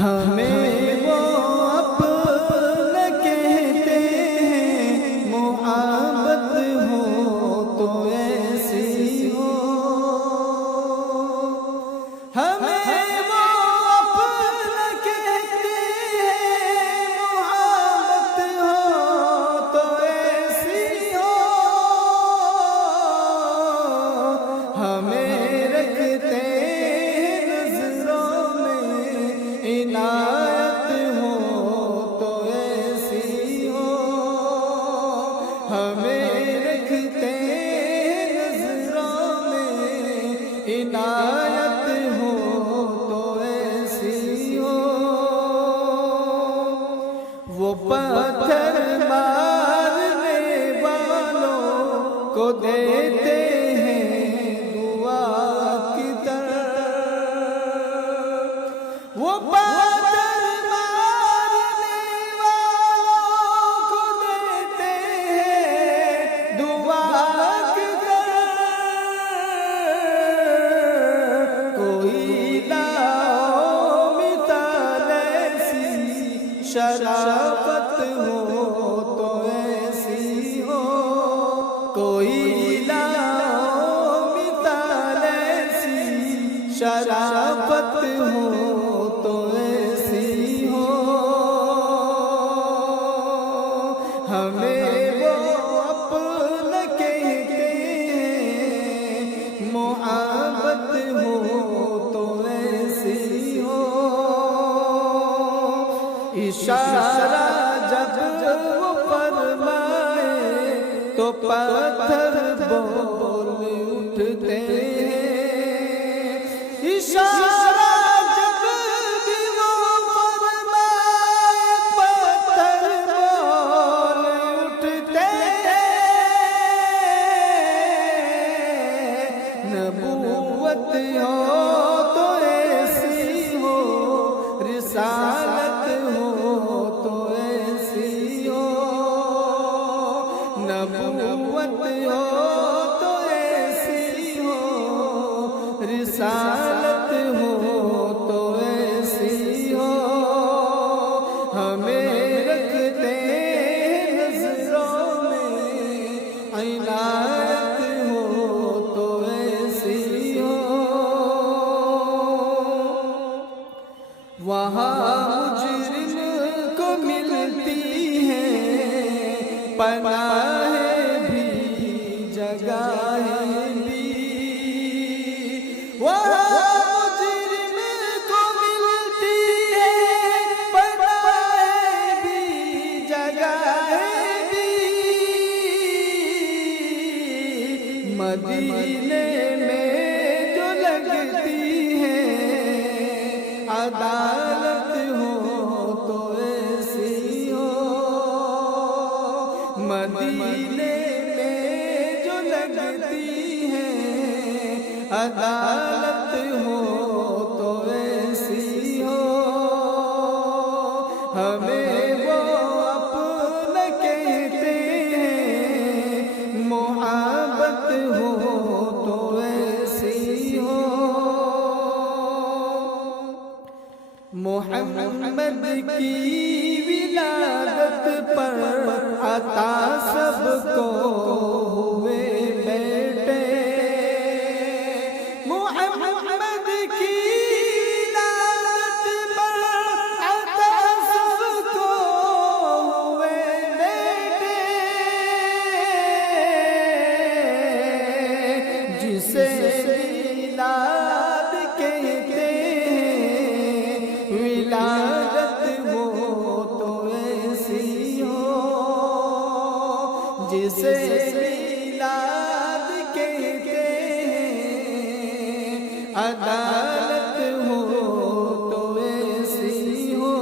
ہمیں وہ اپنا کہتے ہیں، محبت ہو تو ایسی ہو۔ ہمیں وہ اپنا کہتے ہیں، محبت ہو تو ایسی ہو۔ ہمیں رکھتے عنایت ہو تو ایسی ہو۔ ہمیں رکھتے نظروں میں عنایت ہو تو ایسی ہو۔ وہ پتھر مارنے والوں کو دیتے ہیں دعا کی طرح۔ وہ پتھر مارنے والوں کو دیتے ہیں دعا کی طرح۔ کوئی لاؤ مثال ایسی شرافت ہو تو ایسی ہو۔ کوئی لاؤ مثال ایسی شرافت ہو تو ایسی ہو۔ ہمیں وہ اپنا کہتے ہیں، محبت ہو تو ایسی ہو۔ اشارہ جب وہ فرمائے تو پتھر بول اٹھتے ہیں۔ اشارہ جب بھی وہ فرمائے پتھر بول اٹھتے ہیں۔ نبوت ہو تو ایسی ہو، رسالت ہو تو ایسی ہو۔ نبوت ہو تو ایسی ہو، رسالت ہو تو ایسی ہو۔ ہمیں رکھتے نظروں میں عنایت ہو تو ایسی ہو۔ وہاں مجرم کو ملتی ہے پناہ بھی، جگہیں بھی۔ وہاں مجرم کو ملتی ہے پناہ بھی، جگہیں بھی۔ مدینے میں جو لگتی ہے عدالت ہو تو ایسی ہو۔ مدینے میں جو لگتی ہے عدالت ہو تو ایسی ہو۔ ہمیں وہ اپنا کہتے ہیں، محبت ہو تو ایسی ہو۔ محمد کی ولادت پر عطا سب کو ہوئے بیٹے۔ محمد کی ولادت پر عطا سب کو ہوئے بیٹے۔ جسے میلاد کہتے ہیں، ولادت ہو تو ایسی ہو۔ جسے میلاد کہتے ہیں، عدالت ہو تو ایسی ہو۔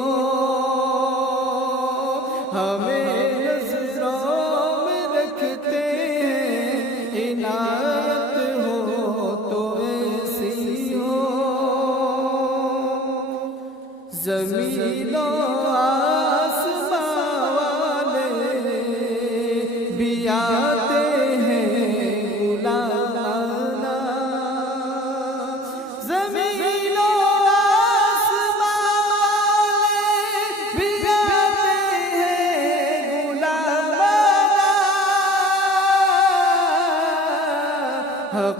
ہمیں نظروں میں رکھتے ہیں، عنایت ہو تو ایسی ہو۔ زمین و آسمان والے بھی آتے ہیں بلانا۔ زمین و آسمان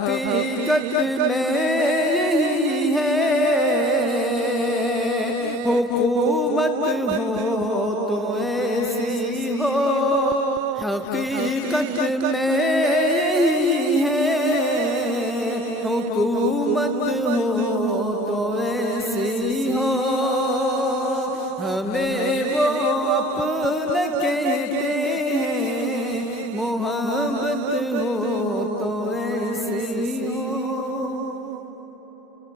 حقیقت میں یہی ہے، حکومت ہو تو ایسی ہو، حقیقت میں یہی ہے، حکومت ہو تو ایسی ہو، ہمیں